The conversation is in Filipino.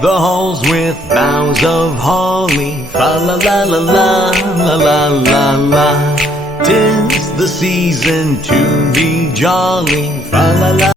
the halls with boughs of holly. Fa la la la la la la la la. 'Tis the season to be jolly. Fa la la.